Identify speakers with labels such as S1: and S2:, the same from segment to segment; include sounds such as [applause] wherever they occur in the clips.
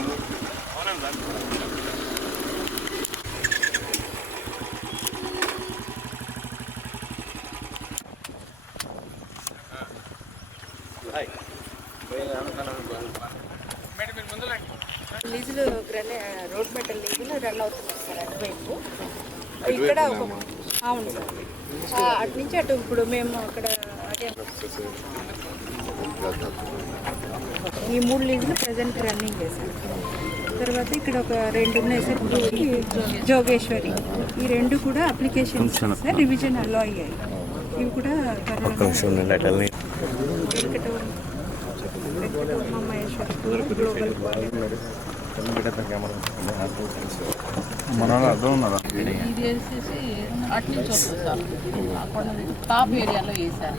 S1: చేస్తున్నారు లీజులు గ్రనే రోడ్ మెటల్ లీజులు రన్ అవుతున్నాయి సార్ అటువైపు. ఇక్కడ అవును సార్. అటు నుంచి అటు ఇప్పుడు మేము అక్కడ అదే ఈ మూడు లీజులు ప్రజెంట్ రన్నింగ్ చేశారు తర్వాత ఇక్కడ ఒక రెండు ఉన్నాయి సార్. జోగేశ్వరి. ఈ రెండు కూడా అప్లికేషన్స్ సార్ రివిజన్ అలో అయ్యాయి. ఇవి కూడా
S2: ఇది వేసేసి అటు నుంచి వస్తుంది సార్. అక్కడ టాప్ ఏరియాలో వేసారు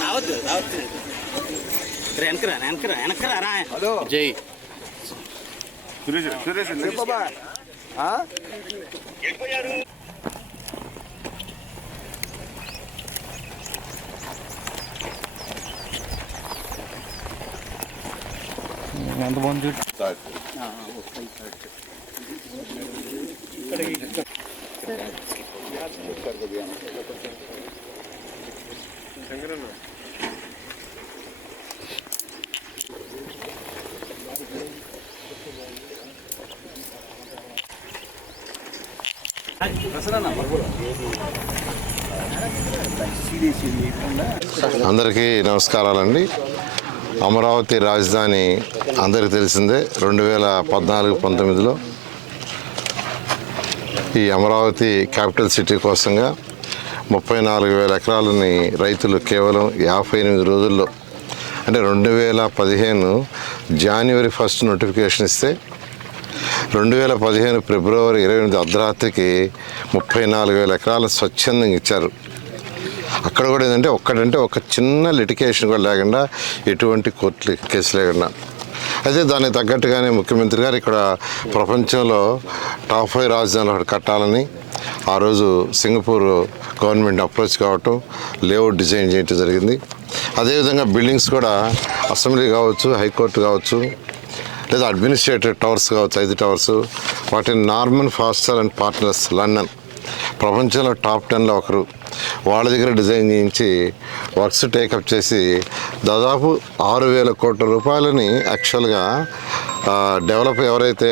S3: రావద్దు రావద్దు వెనకరా వెనకరా వెనకరా రా జై
S4: సురేష్ సురేష్ చెప్పబా ఎంత బాగుంది
S5: అందరికీ నమస్కారాలండి. అమరావతి రాజధాని అందరికీ తెలిసిందే రెండు వేల పద్నాలుగు పంతొమ్మిదిలో ఈ అమరావతి క్యాపిటల్ సిటీ కోసంగా ముప్పై నాలుగు వేల ఎకరాలని రైతులు కేవలం యాభై ఎనిమిది రోజుల్లో అంటే రెండు వేల పదిహేను జనవరి ఫస్ట్ నోటిఫికేషన్ ఇస్తే రెండు వేల పదిహేను ఫిబ్రవరి ఇరవై ఎనిమిది అర్ధరాత్రికి ముప్పై నాలుగు వేల ఎకరాలు స్వచ్ఛందంగా ఇచ్చారు. అక్కడ కూడా ఏంటంటే ఒక్కడంటే ఒక చిన్న లిటికేషన్ కూడా లేకుండా ఎటువంటి కోర్టు కేసు లేకుండా. అయితే దానికి తగ్గట్టుగానే ముఖ్యమంత్రి గారు ఇక్కడ ప్రపంచంలో టాప్ ఫైవ్ రాజధానులు ఒకటి కట్టాలని ఆ రోజు సింగపూర్ గవర్నమెంట్ అప్రోచ్ కావటం లేఅవుట్ డిజైన్ చేయటం జరిగింది. అదేవిధంగా బిల్డింగ్స్ కూడా అసెంబ్లీ కావచ్చు హైకోర్టు కావచ్చు లేదా అడ్మినిస్ట్రేటివ్ టవర్స్ కావచ్చు ఐదు టవర్స్. వాటిని Norman Foster and partners London ప్రపంచంలో టాప్ టెన్లో ఒకరు. వాళ్ళ దగ్గర డిజైన్ చేయించి వర్క్స్ టేకప్ చేసి దాదాపు ఆరు వేల కోట్ల రూపాయలని యాక్చువల్గా డెవలప్ ఎవరైతే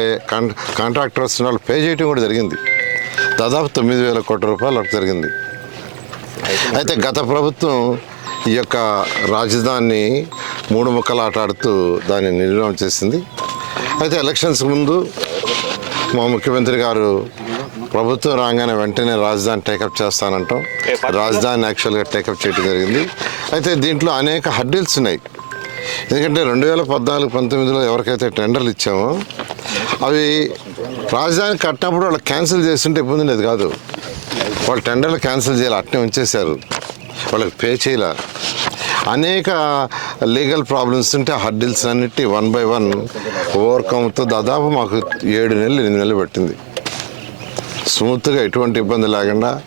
S5: కాంట్రాక్టర్స్ వాళ్ళు పే చేయడం కూడా జరిగింది. దాదాపు తొమ్మిది వేల కోట్ల రూపాయలు వర్క్ జరిగింది. అయితే గత ప్రభుత్వం ఈ యొక్క రాజధానిని మూడు ముక్కలు ఆటాడుతూ దాన్ని నిర్మాణం చేసింది. అయితే ఎలక్షన్స్ ముందు మా ముఖ్యమంత్రి గారు ప్రభుత్వం రాగానే వెంటనే రాజధాని టేకప్ చేస్తానంటాం. రాజధాని యాక్చువల్గా టేకప్ చేయడం జరిగింది. అయితే దీంట్లో అనేక హడ్డిల్స్ ఉన్నాయి. ఎందుకంటే రెండు వేల పద్నాలుగు పంతొమ్మిదిలో ఎవరికైతే టెండర్లు ఇచ్చామో అవి రాజధాని కట్టినప్పుడు వాళ్ళు క్యాన్సిల్ చేస్తుంటే ఇబ్బంది ఉండేది కాదు. వాళ్ళు టెండర్లు క్యాన్సిల్ చేయాలి అట్నే ఉంచేశారు. వాళ్ళకి పే చేయాల. అనేక లీగల్ ప్రాబ్లమ్స్ ఉంటే హడ్డిల్స్ అన్నిటి వన్ బై వన్ ఓవర్కమ్తో దాదాపు మాకు ఏడు నెలలు ఎనిమిది నెలలు పట్టింది. స్మూత్గా ఎటువంటి ఇబ్బంది లేకుండా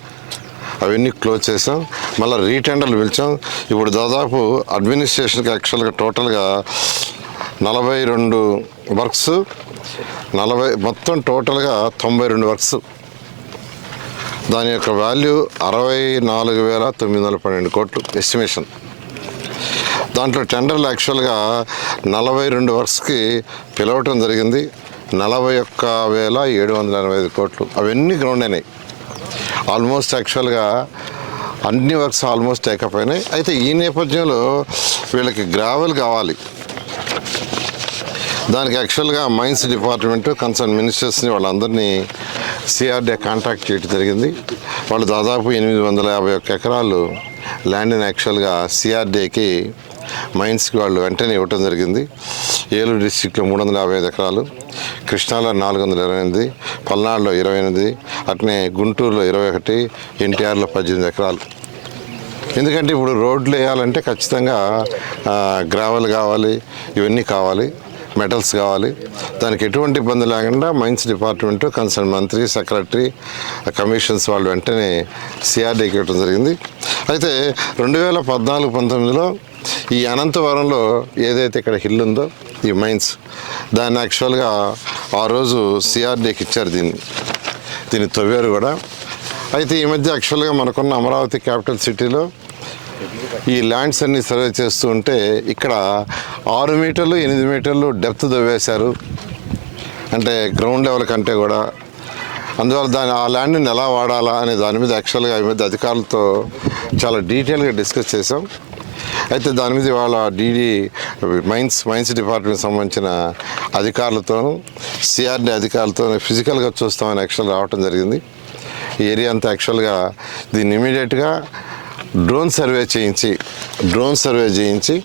S5: అవన్నీ క్లోజ్ చేసాం. మళ్ళీ రీటెండర్లు పిలిచాం. ఇప్పుడు దాదాపు అడ్మినిస్ట్రేషన్కి యాక్చువల్గా టోటల్గా నలభై రెండు వర్క్స్ నలభై మొత్తం టోటల్గా తొంభై రెండు వర్క్స్. దాని యొక్క వాల్యూ అరవై నాలుగు వేల తొమ్మిది వందల పన్నెండు కోట్లు ఎస్టిమేషన్. దాంట్లో టెండర్లు యాక్చువల్గా నలభై రెండు వర్క్స్కి పిలవటం జరిగింది. నలభై ఒక్క వేల ఏడు వందల ఎనభై ఐదు కోట్లు. అవన్నీ గ్రౌండ్ అయినాయి. ఆల్మోస్ట్ యాక్చువల్గా అన్ని వర్క్స్ ఆల్మోస్ట్ టేకప్ అయినాయి. అయితే ఈ నేపథ్యంలో వీళ్ళకి గ్రావెల్ కావాలి. దానికి యాక్చువల్గా మైన్స్ డిపార్ట్మెంట్ కన్సర్న్ మినిస్టర్స్ని వాళ్ళందరినీ సిఆర్డే కాంటాక్ట్ చేయడం జరిగింది. వాళ్ళు దాదాపు ఎనిమిది వందల యాభై ఒక్క ఎకరాలు ల్యాండ్ని యాక్చువల్గా సిఆర్డేకి మైన్స్కి వాళ్ళు వెంటనే ఇవ్వటం జరిగింది. ఏలూరు డిస్టిక్లో మూడు వందల యాభై ఐదు ఎకరాలు కృష్ణాలో నాలుగు వందల ఇరవై ఎనిమిది పల్నాడులో ఇరవై ఎనిమిది అట్నే గుంటూరులో ఇరవై ఒకటి ఎన్టీఆర్లో పద్దెనిమిది ఎకరాలు. ఎందుకంటే ఇప్పుడు రోడ్లు వేయాలంటే ఖచ్చితంగా గ్రావెల్ కావాలి ఇవన్నీ కావాలి. మెటల్స్ కావాలి. దానికి ఎటువంటి ఇబ్బంది లేకుండా మైన్స్ డిపార్ట్మెంట్ కన్సర్న్ మంత్రి సెక్రటరీ కమిషన్స్ వాళ్ళు వెంటనే సిఆర్డీకి ఇవ్వడం జరిగింది. అయితే రెండు వేల పద్నాలుగు పంతొమ్మిదిలో ఈ అనంతవరంలో ఏదైతే ఇక్కడ హిల్ ఉందో ఈ మైన్స్ దాన్ని యాక్చువల్గా ఆ రోజు సిఆర్డీకి ఇచ్చారు దీన్ని. దీన్ని తవ్వారు కూడా. అయితే ఈ మధ్య యాక్చువల్గా మనకున్న అమరావతి క్యాపిటల్ సిటీలో ఈ ల్యాండ్స్ అన్ని సర్వే చేస్తూ ఉంటే ఇక్కడ ఆరు మీటర్లు ఎనిమిది మీటర్లు డెప్త్ దవ్వేశారు అంటే గ్రౌండ్ లెవెల్ కంటే కూడా. అందువల్ల దాని ఆ ల్యాండ్ని ఎలా వాడాలా అనే దాని మీద యాక్చువల్గా ఈ మీద అధికారులతో చాలా డీటెయిల్గా డిస్కస్ చేసాం అయితే దాని మీద ఇవాళ డీడీ మైన్స్ మైన్స్ డిపార్ట్మెంట్ సంబంధించిన అధికారులతోనూ సిఆర్డీ అధికారులతో ఫిజికల్గా చూస్తామని యాక్చువల్ రావటం జరిగింది. ఈ ఏరియా అంతా యాక్చువల్గా దీన్ని ఇమీడియట్గా డ్రోన్ సర్వే చేయించి డ్రోన్ సర్వే చేయించి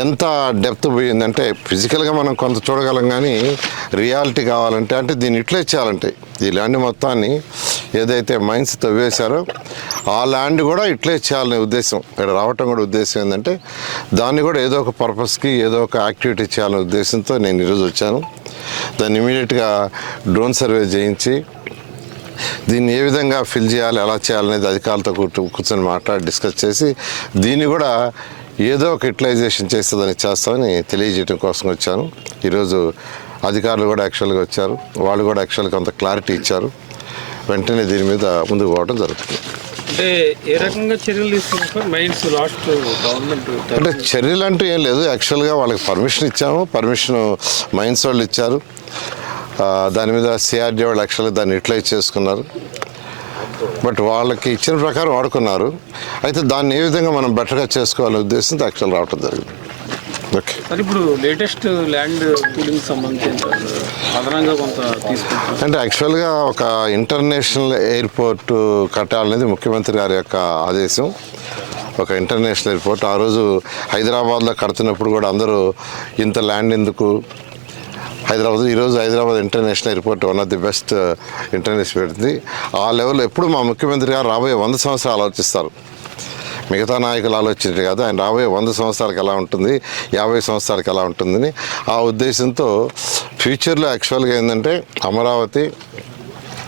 S5: ఎంత డెప్త్ పోయిందంటే ఫిజికల్గా మనం కొంత చూడగలం కానీ రియాలిటీ కావాలంటే అంటే దీన్ని ఇట్లే చేయాలంటే ఈ ల్యాండ్ మొత్తాన్ని ఏదైతే మైన్స్ తవ్వేశారో ఆ ల్యాండ్ కూడా ఇట్లే చేయాలనే ఉద్దేశం ఇక్కడ రావటం కూడా ఉద్దేశం ఏంటంటే దాన్ని కూడా ఏదో ఒక పర్పస్కి ఏదో ఒక యాక్టివిటీ చేయాలనే ఉద్దేశంతో నేను ఈరోజు వచ్చాను. దాన్ని ఇమీడియట్గా డ్రోన్ సర్వే చేయించి దీన్ని ఏ విధంగా ఫిల్ చేయాలి ఎలా చేయాలనేది అధికారులతో కూర్చు కూర్చొని మాట్లాడి డిస్కస్ చేసి దీన్ని కూడా ఏదో ఒక యూటిలైజేషన్ చేస్తుందని చేస్తామని తెలియజేయడం కోసం వచ్చాను. ఈరోజు అధికారులు కూడా యాక్చువల్గా వచ్చారు. వాళ్ళు కూడా యాక్చువల్గా కొంత క్లారిటీ ఇచ్చారు. వెంటనే దీని మీద ముందుకు పోవడం జరుగుతుంది.
S6: అంటే ఏ రకంగా చర్యలు తీసుకుంటారు మైండ్స్ లాస్ట్ గవర్నమెంట్
S5: అంటే చర్యలు అంటూ ఏం లేదు. యాక్చువల్గా వాళ్ళకి పర్మిషన్ ఇచ్చాము. పర్మిషన్ మైన్స్ వాళ్ళు ఇచ్చారు. దాని మీద సిఆర్డీ వాళ్ళు యాక్చువల్గా దాన్ని యూటిలైజ్ చేసుకున్నారు. బట్ వాళ్ళకి ఇచ్చిన ప్రకారం వాడుకున్నారు. అయితే దాన్ని ఏ విధంగా మనం బెటర్గా చేసుకోవాలనే ఉద్దేశంతో యాక్చువల్ రావడం జరిగింది. ఓకే
S6: ఇప్పుడు లేటెస్ట్ ల్యాండ్ పూలింగ్ సంబంధించి అదనంగా కొంత
S5: అంటే యాక్చువల్గా ఒక ఇంటర్నేషనల్ ఎయిర్పోర్ట్ కట్టాలనేది ముఖ్యమంత్రి గారి యొక్క ఆదేశం. ఒక ఇంటర్నేషనల్ ఎయిర్పోర్ట్ ఆ రోజు హైదరాబాద్లో కడుతున్నప్పుడు కూడా అందరూ ఇంత ల్యాండ్ ఎందుకు? హైదరాబాద్ ఈరోజు Hyderabad international airport one of the best international పెడుతుంది. ఆ లెవెల్లో ఎప్పుడు మా ముఖ్యమంత్రి గారు రాబోయే వంద సంవత్సరాలు ఆలోచిస్తారు. మిగతా నాయకులు ఆలోచించారు కదా ఆయన రాబోయే వంద సంవత్సరాలకు ఎలా ఉంటుంది యాభై సంవత్సరాలకు ఎలా ఉంటుందని ఆ ఉద్దేశంతో ఫ్యూచర్లో యాక్చువల్గా ఏంటంటే అమరావతి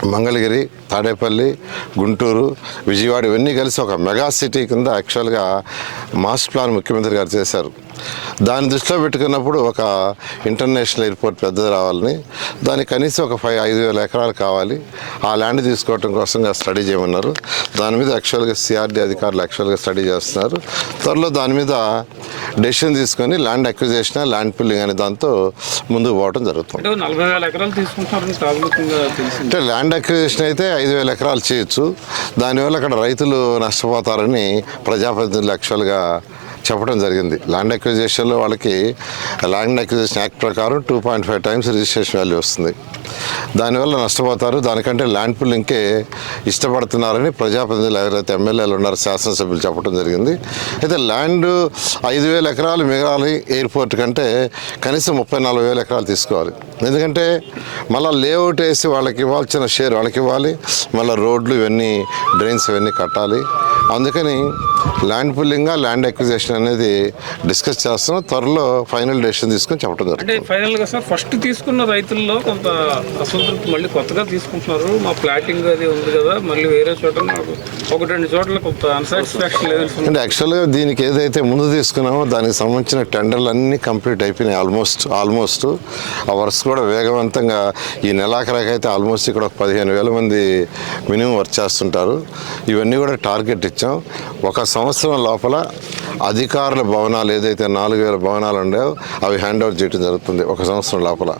S5: మంగళగిరి తాడేపల్లి గుంటూరు విజయవాడ ఇవన్నీ కలిసి ఒక మెగా సిటీ కింద యాక్చువల్గా మాస్టర్ ప్లాన్ ముఖ్యమంత్రి గారు చేశారు. దాన్ని దృష్టిలో పెట్టుకున్నప్పుడు ఒక ఇంటర్నేషనల్ ఎయిర్పోర్ట్ పెద్దది రావాలని దానికి కనీసం ఒక ఫైవ్ ఐదు వేల ఎకరాలు కావాలి. ఆ ల్యాండ్ తీసుకోవటం కోసం స్టడీ చేయమన్నారు. దాని మీద యాక్చువల్గా సిఆర్డీ అధికారులు యాక్చువల్గా స్టడీ చేస్తున్నారు. త్వరలో దాని మీద డెసిషన్ తీసుకొని ల్యాండ్ అక్విజేషన్ ల్యాండ్ పుల్లింగ్ అనే దాంతో ముందుకు పోవడం జరుగుతుంది.
S6: అంటే
S5: ల్యాండ్ అక్విజిషన్ అయితే ఐదు వేల ఎకరాలు చేయొచ్చు. దానివల్ల అక్కడ రైతులు నష్టపోతారని ప్రజాప్రతినిధులు యాక్చువల్గా చెప్పడం జరిగింది. ల్యాండ్ అక్విజిషన్లో వాళ్ళకి ల్యాండ్ అక్విజిషన్ యాక్ట్ ప్రకారం two point five times registration value వస్తుంది. దానివల్ల నష్టపోతారు. దానికంటే ల్యాండ్ పుల్లింగ్కే ఇష్టపడుతున్నారని ప్రజాప్రతినిధులు ఎవరైతే ఎమ్మెల్యేలు ఉన్నారో శాసనసభ్యులు చెప్పడం జరిగింది. అయితే ల్యాండ్ ఐదు వేల ఎకరాలు మిగలాలి ఎయిర్పోర్ట్ కంటే కనీసం ముప్పై నలభై వేల ఎకరాలు తీసుకోవాలి. ఎందుకంటే మళ్ళీ లేఅవుట్ వేసి వాళ్ళకి ఇవ్వాల్సిన షేర్ వాళ్ళకి ఇవ్వాలి. మళ్ళీ రోడ్లు ఇవన్నీ డ్రైన్స్ ఇవన్నీ కట్టాలి. అందుకని ల్యాండ్ పుల్లింగ్ ల్యాండ్ అక్విజిషన్ అనేది డిస్కస్ చేస్తున్నాం. త్వరలో ఫైనల్ డెసిషన్ తీసుకొని చెప్పడం జరుగుతుంది.
S6: ఫైనల్గా సార్ ఫస్ట్ తీసుకున్న రైతుల్లో కొంత అసంతృప్తి మళ్ళీ కొత్తగా తీసుకుంటున్నారు. మా ప్లాటింగ్ అది ఉంది కదా మళ్ళీ వేరే చోట ఒకటి రెండు చోట్ల అన్సాటిస్ఫాక్షన్
S5: అంటే యాక్చువల్గా దీనికి ఏదైతే ముందు తీసుకున్నామో దానికి సంబంధించిన టెండర్లు అన్నీ కంప్లీట్ అయిపోయినాయి ఆల్మోస్ట్ ఆల్మోస్ట్ ఆ వర్క్స్ కూడా వేగవంతంగా ఈ నెలాఖరాకైతే ఆల్మోస్ట్ ఇక్కడ ఒక పదిహేను వేల మంది మినిమం వర్క్ చేస్తుంటారు. ఇవన్నీ కూడా టార్గెట్ ఇచ్చాం. ఒక సంవత్సరం లోపల అధికారుల భవనాలు ఏదైతే నాలుగు వేల భవనాలు ఉన్నాయో అవి హ్యాండ్ ఓవర్ చేయడం జరుగుతుంది ఒక సంవత్సరం లోపల.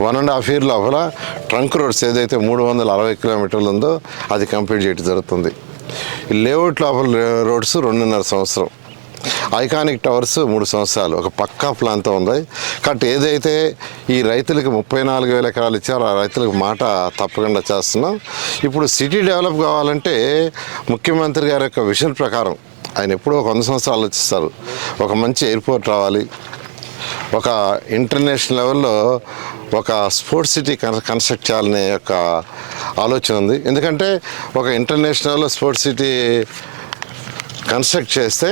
S5: వన్ అండ్ హాఫ్ ఇయర్ లోపల ట్రంక్ రోడ్స్ ఏదైతే మూడు వందల అరవై కిలోమీటర్లు ఉందో అది కంప్లీట్ చేయడం జరుగుతుంది. లేఅవుట్ లోపల రోడ్స్ రెండున్నర సంవత్సరం. ఐకానిక్ టవర్స్ మూడు సంవత్సరాలు. ఒక పక్కా ప్లాన్తో ఉంది. కాబట్టి ఏదైతే ఈ రైతులకు ముప్పై నాలుగు వేల ఎకరాలు ఇచ్చారో ఆ రైతులకు మాట తప్పకుండా చేస్తున్నాం. ఇప్పుడు సిటీ డెవలప్ కావాలంటే ముఖ్యమంత్రి గారి యొక్క విషన్ ప్రకారం ఆయన ఎప్పుడో ఒక వంద సంవత్సరాలు ఆలోచిస్తారు. ఒక మంచి ఎయిర్పోర్ట్ రావాలి. ఒక ఇంటర్నేషనల్ లెవెల్లో ఒక స్పోర్ట్స్ సిటీ కన్ కన్స్ట్రక్ట్ చేయాలనే యొక్క ఆలోచన ఉంది. ఎందుకంటే ఒక ఇంటర్నేషనల్ స్పోర్ట్స్ సిటీ కన్స్ట్రక్ట్ చేస్తే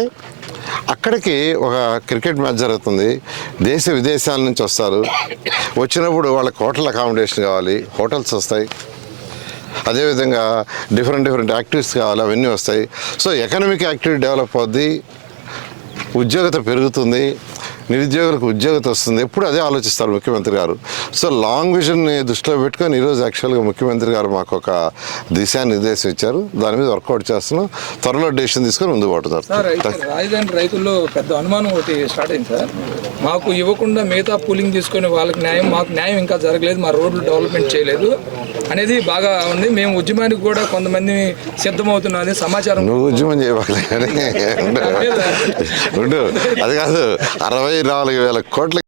S5: అక్కడికి ఒక క్రికెట్ మ్యాచ్ జరుగుతుంది. దేశ విదేశాల నుంచి వస్తారు. వచ్చినప్పుడు వాళ్ళకి హోటల్ అకామిడేషన్ కావాలి హోటల్స్ వస్తాయి. అదేవిధంగా డిఫరెంట్ డిఫరెంట్ యాక్టివిటీస్ కావాలి అవన్నీ వస్తాయి. సో ఎకనామిక్ యాక్టివిటీ డెవలప్ అవుద్ది ఉద్యోగత పెరుగుతుంది. నిరుద్యోగులకు ఉద్యోగత వస్తుంది. ఎప్పుడు అదే ఆలోచిస్తారు ముఖ్యమంత్రి గారు. సో లాంగ్ విజన్ని దృష్టిలో పెట్టుకొని ఈరోజు యాక్చువల్గా ముఖ్యమంత్రి గారు మాకు ఒక దిశానిర్దేశం ఇచ్చారు. దాని మీద వర్కౌట్ చేస్తున్నాం. త్వరలో డెసిషన్ తీసుకొని పోతున్నారు.
S6: అయితే రాజధాని రైతుల్లో పెద్ద అనుమానం ఒకటి స్టార్ట్ అయింది సార్. మాకు ఇవ్వకుండా మిగతా పూలింగ్ తీసుకొని వాళ్ళకి న్యాయం మాకు న్యాయం ఇంకా జరగలేదు. మా రోడ్లు డెవలప్మెంట్ చేయలేదు అనేది బాగా ఉంది. మేము ఉద్యమానికి కూడా కొంతమంది సిద్ధమవుతున్నది సమాచారం.
S5: నువ్వు ఉద్యమం చేయవాలి [laughs] అది కాదు. అరవై నాలుగు వేల కోట్ల